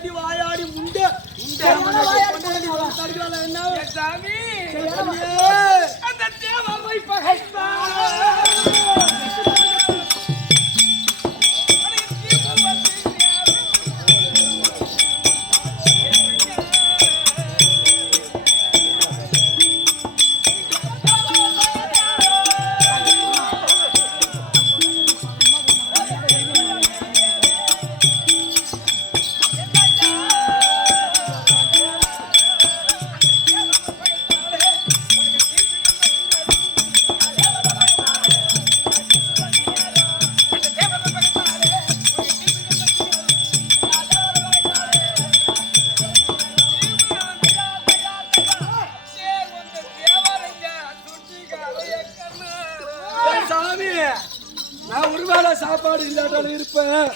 பொண்டாட்டி வாயாடி முண்டை என்ன சாமி அந்த தேவை பகைப்பா நான் ஒருவேளை சாப்பாடு இல்லாட்டாலும் இருப்பேன்.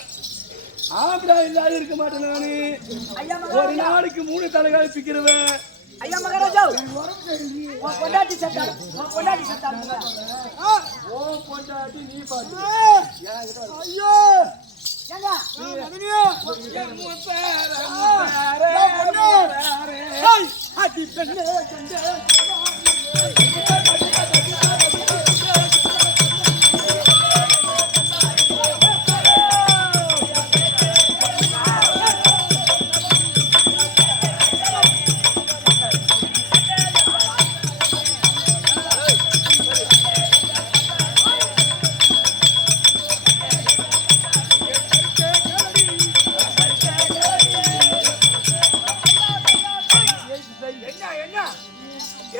ஆம்பளை இல்லாத இருக்க மாட்டேன். நானு ஒரு நாளைக்கு 3 தலைகால் பிக்கிறவன். ஐயா மகாராஜா பொண்டாட்டி சட்டாரு ஓ பொண்டாட்டி நீ பாத்து ஐயோ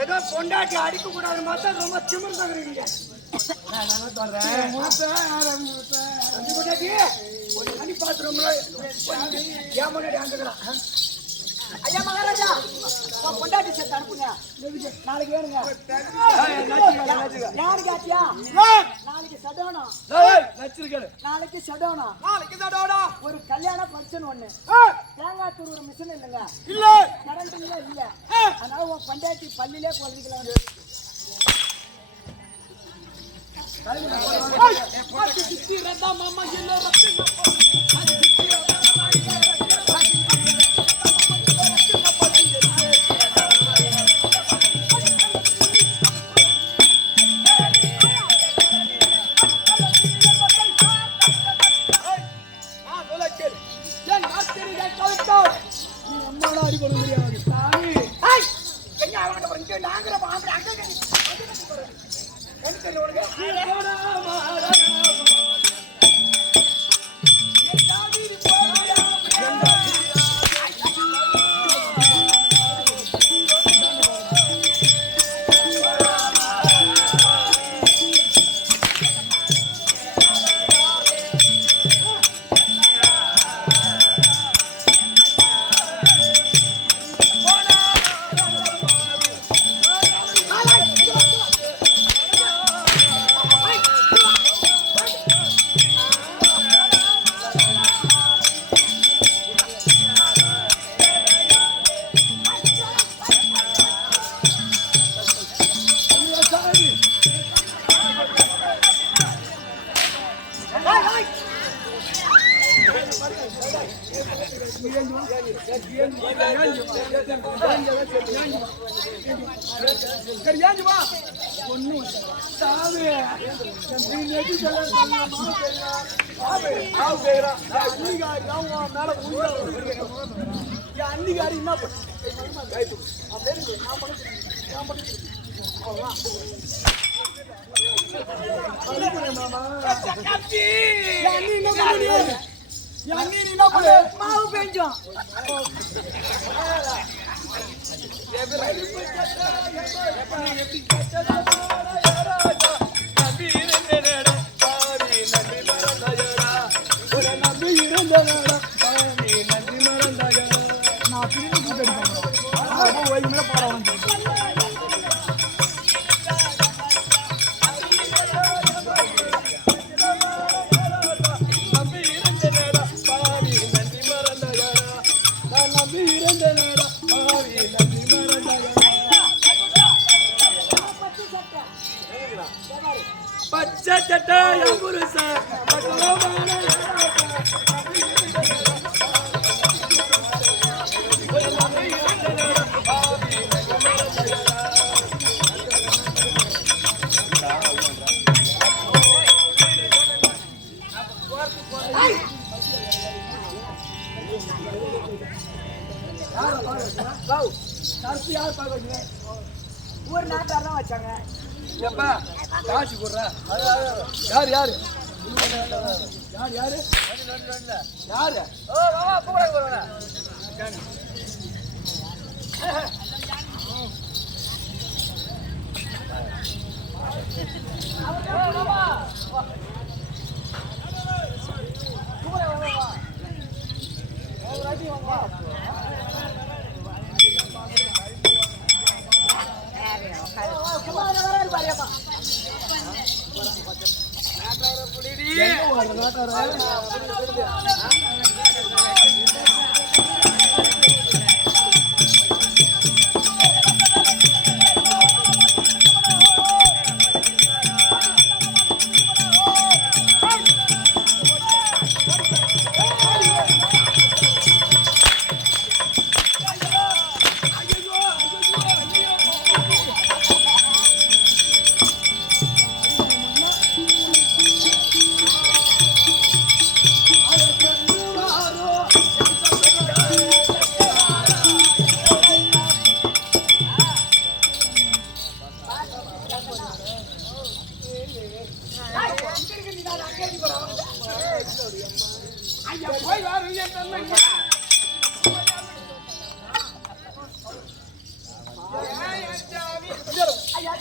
ஏதோ பொண்டாட்டி அடிக்க கூடாது மட்டும் ரொம்ப திமிர் தகுறீங்க. ஐயா மகாராஜா பொண்டாட்டி சேர்த்து அனுப்புங்க. நாளைக்கு வேணுங்க. யாரு காத்தியா நாளைக்கு சடோனா ஒரு கல்யாண பர்சன் ஒண்ணு. தேங்காய் தூர் ஒரு மிஷின் இல்லைங்க, கரண்ட் இல்ல. அதனால உன் பொண்டாட்டி பள்ளியிலே குழந்தைக்கலாம். அன்னிகாரி என்ன மாவு பெஞ்சோம். யாரை பார்க்க வச்சா? வாவ். கருப்பு யார் பார்க்க வச்சீங்க? ஒரு நாட்டார் தான் வச்சாங்க. எப்பா காசு போடுற யாரு யாரு யாரு யாரு யாரு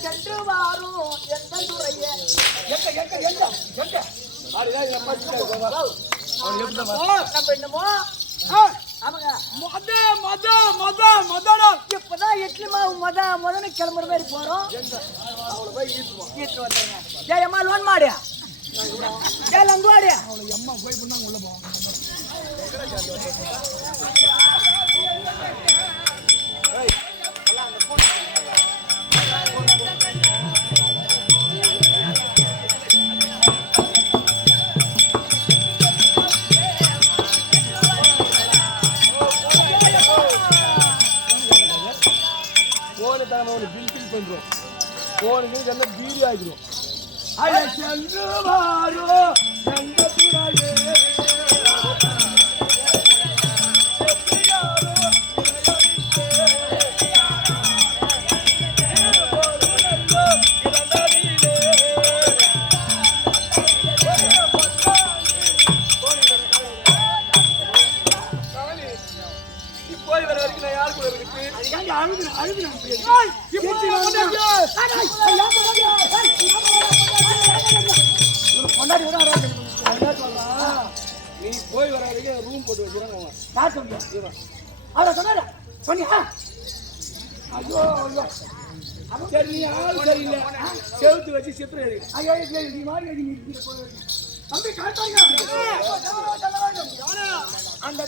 சென்று வாரும் எந்த துறையே நம்ம என்னமோ அவங்க இப்பதான் இட்லி மாவு முதன்னு கிளம்புற மாதிரி போறோம். ஈட்டு வந்துருங்க. ஜெயம்மா லோன் மாடியா அங்க வாடியா பில் பண்றோம் போனுக்கு என்ன பீடி ஆகிடும். சென்று வாரோ சென்ற துறையே போய் வர வரைக்கும் நான் யாருக்கு நீ போய் வர வரைக்கும் ரூம் போட்டு வச்சுருவாங்க. ஐயோ ஐயோ சரி நீ ஆள் சரியில்லை செவுத்து வச்சு சித்திரம் எழுதி நீ மாதிரி தம்பி காட்டாங்க அந்த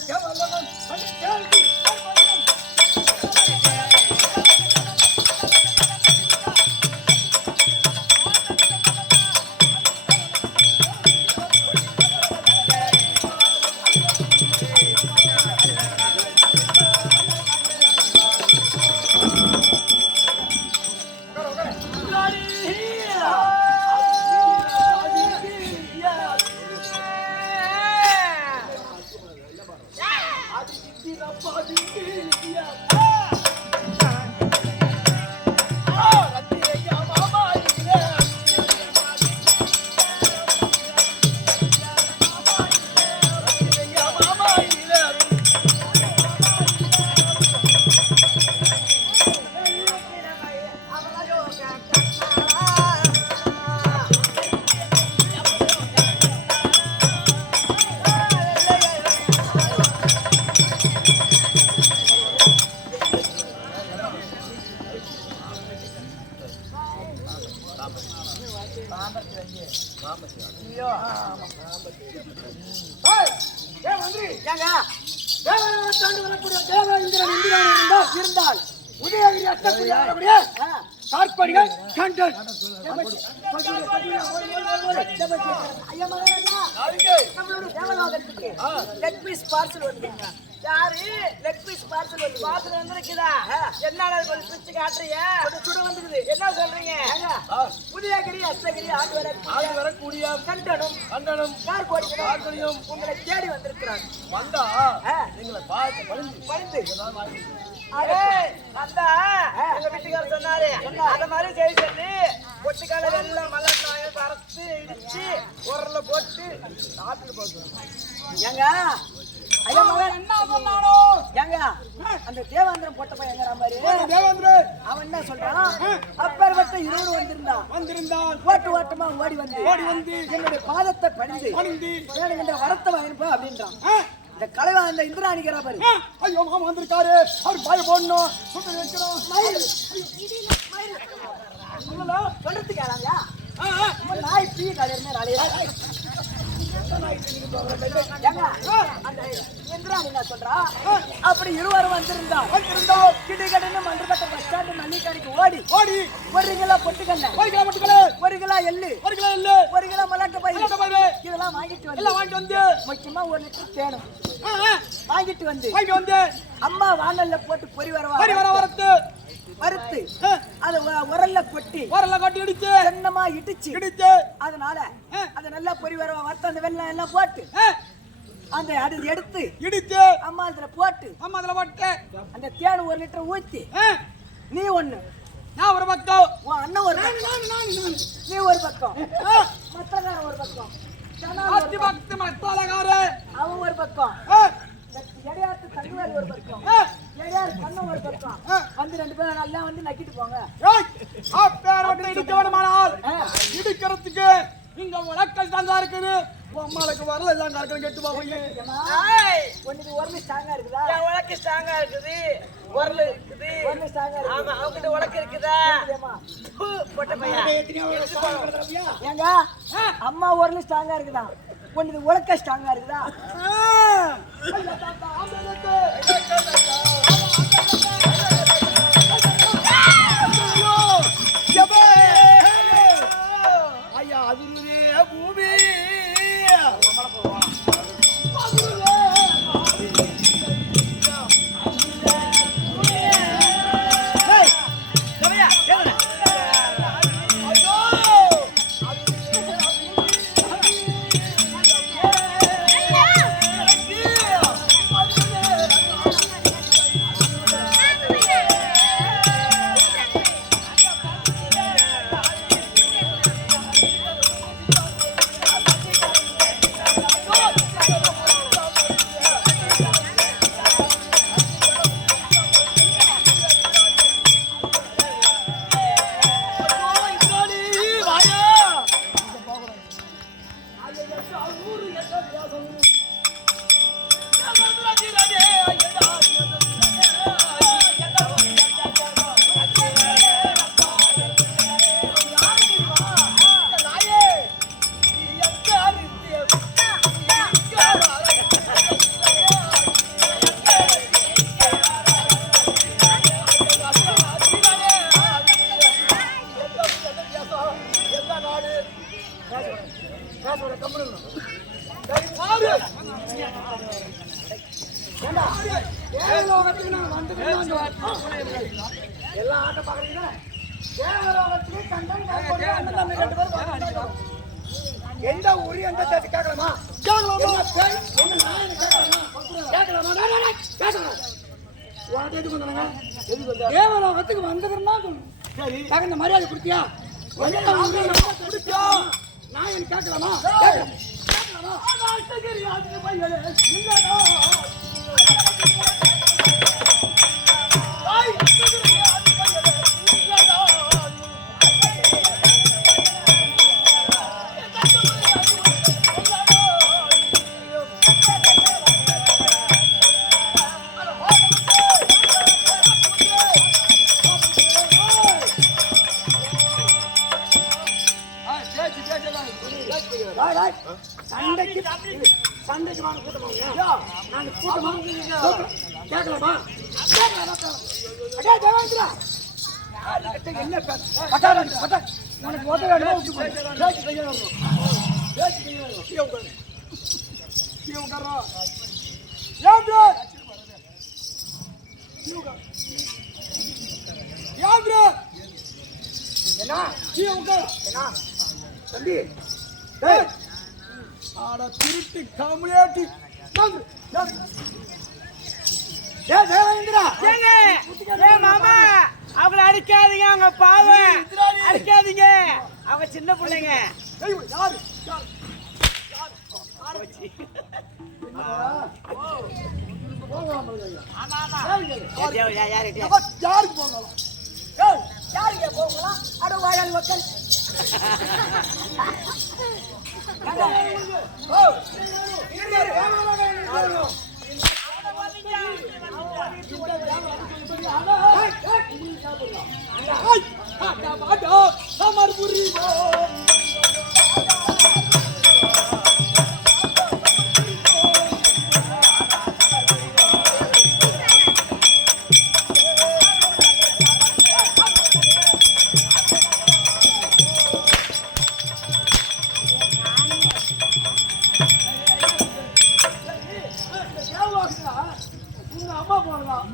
இருந்தால் உதயகிரி அட்டக்கூடிய கார்படிகள் கண்டன் தேவநாதத்துக்கு லெக் பீஸ் பார்சல் வந்துருங்க. யாரு லெக் பீஸ் பார்சல் வந்து பார்சல் வந்துருக்குதா? என்னடா கொஞ்சம் பிரிச்சு காட்டுறீங்க? சுட வந்துருக்குது. என்ன சொல்றீங்க? உதயகிரி அஷ்டகிரி ஆண்டு வரக்கூடிய கண்டனும் கார்படியும் உங்களை தேடி வந்திருக்கிறாங்க. வந்தா பணிந்து அந்த எங்க வீட்டுக்காரர் சொன்னாரு அந்த மாதிரி செய்தி சொல்லி பொட்டுக்கால எல்லாம் மல்லாட்டு அரைச்சு இடிச்சு உரல்ல போட்டு சாப்பிட்டு போட்டு ஏங்க ஐயா மகன் என்ன சொன்னானோ ஏங்க அந்த தேவாந்திரம் போட்ட பையன் எங்க பாரு தேவாந்திரன் அவன் என்ன சொல்றான் அப்பேற்பட்ட 20 வந்திருந்தான் ஓட்டமா ஓடி வந்து என்னுடைய பாதத்தை பணிந்து வேணுங்கிற வரத்தை வாங்கிப்பா அப்படின்றான் இந்த கலைவா இந்த இந்திராணிக்கிறா பாரு ஐயோ மாமா வந்திருக்காரு அவர் பாய போடணும் சுட்டு வைக்கிறோம் சொல்றதுக்கு யாராங்க நாய் பீ கலையர்னே நாளையா அப்படி 20 வந்திருந்தோம் கிடுகடன்னு மன்றப்பட்ட பஸ் ஸ்டாண்ட் மல்லிகாரிக்கு ஓடி ஒரு கிலோ பொட்டுக்கல்ல 1 கிலோ எள்ளு 1 கிலோ மல்லாட்டு பயிர் இதெல்லாம் வாங்கிட்டு வந்து முக்கியமா 1 லிட்டர் தேனும் வாங்கிட்டு வந்து அம்மா வானல்ல போட்டு பொறி வறுத்து அது உரல்ல கொட்டி இடிச்சு என்னமா இடிச்சு அதனால அது நல்லா பொறி வறுத்து அந்த வெள்ளம் எல்லாம் போட்டு அந்த அது எடுத்து இடிச்சு அம்மா அதுல போட்டு அந்த தேன் 1 லிட்டர் ஊத்தி நீ ஒண்ணு நான் ஒரு பக்கம் உன் அண்ணன் ஒரு பக்கம் நீ ஒரு பக்கம் மத்தகார ஒரு பக்கம் அவன் ஒரு பக்கம் எடையாத்து தங்குவேல் ஒரு பக்கம் எடையார் கண்ணம் ஒரு பக்கம் வந்து 2 பேரும் நல்லா வந்து நக்கிட்டு போங்க இடிக்கிறதுக்கு இங்க உலக்கல் தாங்க இருக்குது அம்மாளுக்கு வரல எல்லாம் கரெக்டா கெட்டு போவீங்க ஒண்ணுக்கு உரல் ஸ்ட்ராங்கா இருக்குதா உலக்கு ஸ்ட்ராங்கா இருக்குது உரல் இருக்குது உரல் ஸ்ட்ராங்கா இருக்கு ஆமா அவங்கிட்ட உலக்கு இருக்குதா போட்ட பையன் ஏங்க அம்மா உரல் ஸ்ட்ராங்கா இருக்குதா ஒண்ணுக்கு உலக்க ஸ்ட்ராங்கா இருக்குதா ஐயா அதுவே பூமி எல்லா ஆட்ட பாக்குறீங்களா எந்த ஊரு எந்த தேதி கேட்கலாமா தேவலோகத்துக்கு வந்ததுன்னா சரி தகுந்த மரியாதை கொடுத்தியா நான் எனக்கு கேட்கலாமா சண்டைக்கு வாங்க கூட்டமா கேட்கலாமா என்ன உனக்கு ஓட்ட தம்பி ஆட திருட்டு கம்யூனிட்டி ஏங்க ஏ மாமா அவங்கள அடிக்காதீங்க, அவங்க பாவம், அடிக்காதீங்க, அவங்க சின்ன பிள்ளைங்க. யாருக்கு போகலாம்? யாருக்கு போகலாம்? அட வாயாளி மக்கள். அம்மா போனலாம்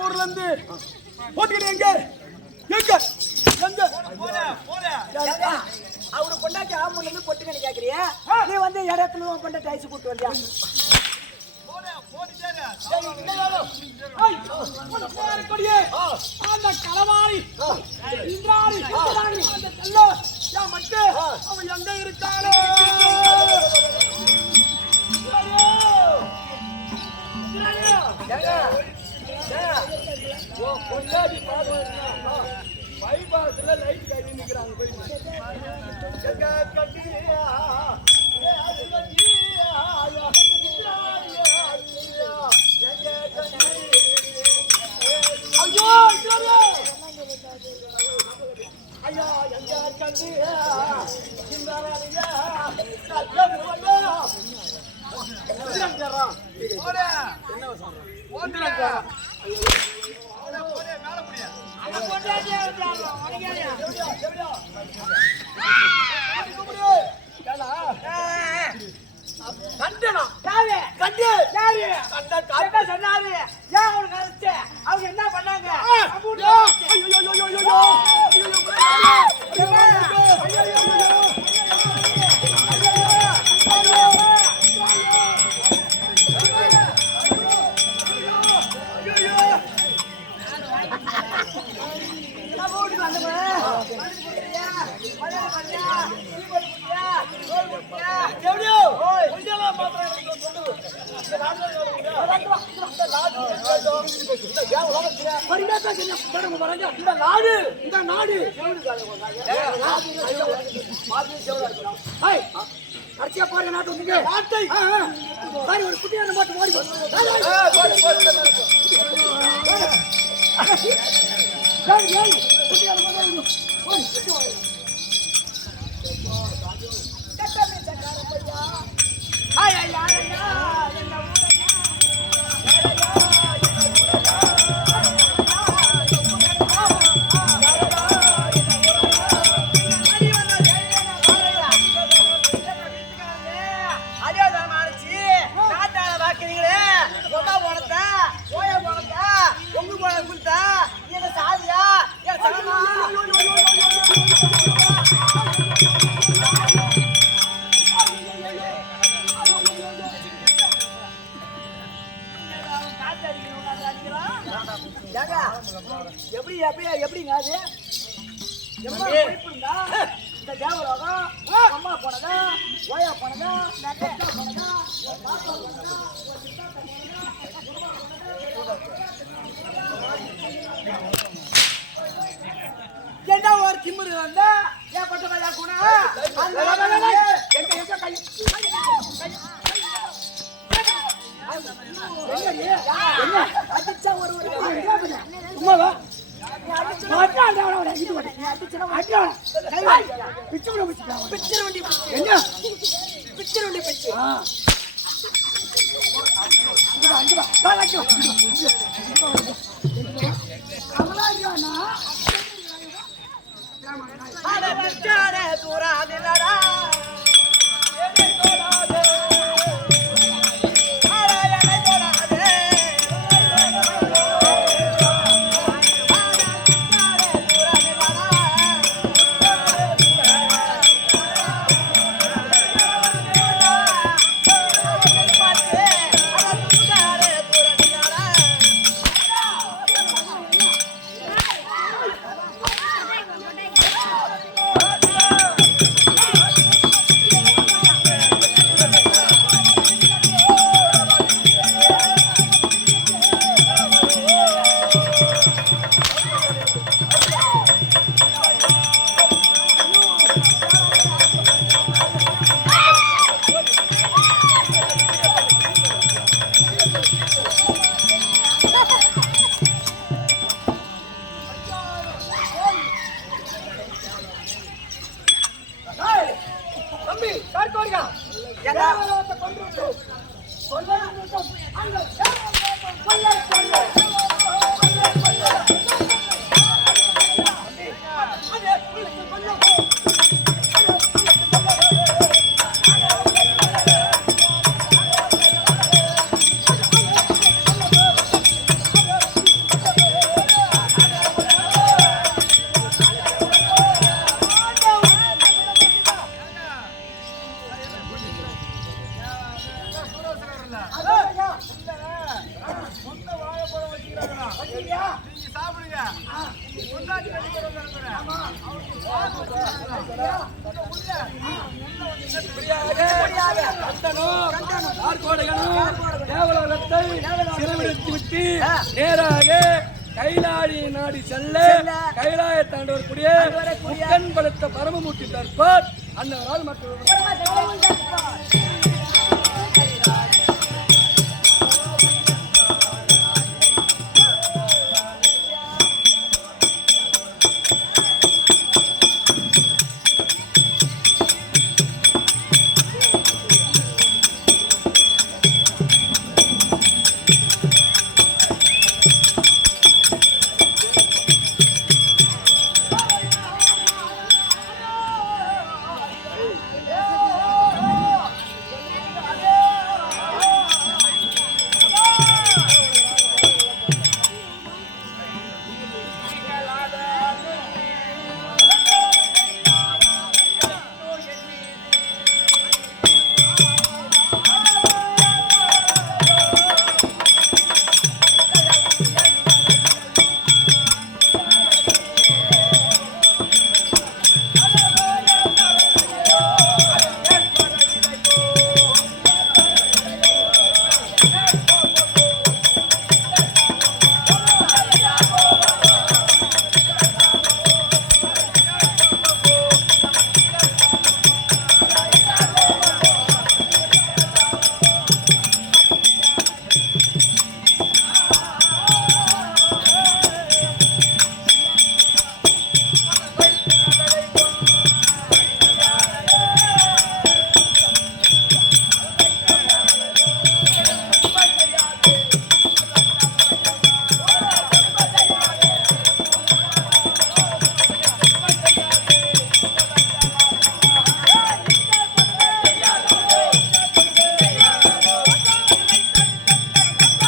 ஊர்ல இருந்து போட்டுக்கிட்டு எங்க அவரு பொண்டாட்டி ஆம்பூர்ல இருந்து பொட்டுக்கணி கேக்குறியா? நீ வந்து இடத்துல பொண்டாட்டி ஐஸ் கூட்டு வந்தியா? அந்த களவாரி இந்திராணி அந்த செல்ல மட்டும் அவன் எங்க இருக்கானோ? பைபாஸ்ல லைட் கட்டி நிக்கிறாங்க. ஐயோ ஐயா எங்க கண்டு அவங்க என்ன பண்ணாங்க? இந்த நாடு அரிசியா பாருங்க நாட்டு வந்தீங்க நாட்டை ஒரு குட்டியான மாட்டு ஓடி பாக்குறீங்களே பொம்மா போனதா ஓய போனதா உங்க போன குடுத்தா என்ன சாதியா என் சகமா எப்படி எப்படிங்க அது இந்த தேவலோகம் அம்மா போனதா ஓயா போனதா போனதா என்ன ஒரு திமிரு வந்தா ஏன் பட்ட பையா கூட அடிச்சா ஒரு சும்மாவா தூராதில்லடா நேராக கைலாடி நாடி செல்ல கைலாய தாண்டவர் முக்கன் படுத்த பரமமூர்த்தி தற்பார் அன்னவரால் மற்றொரு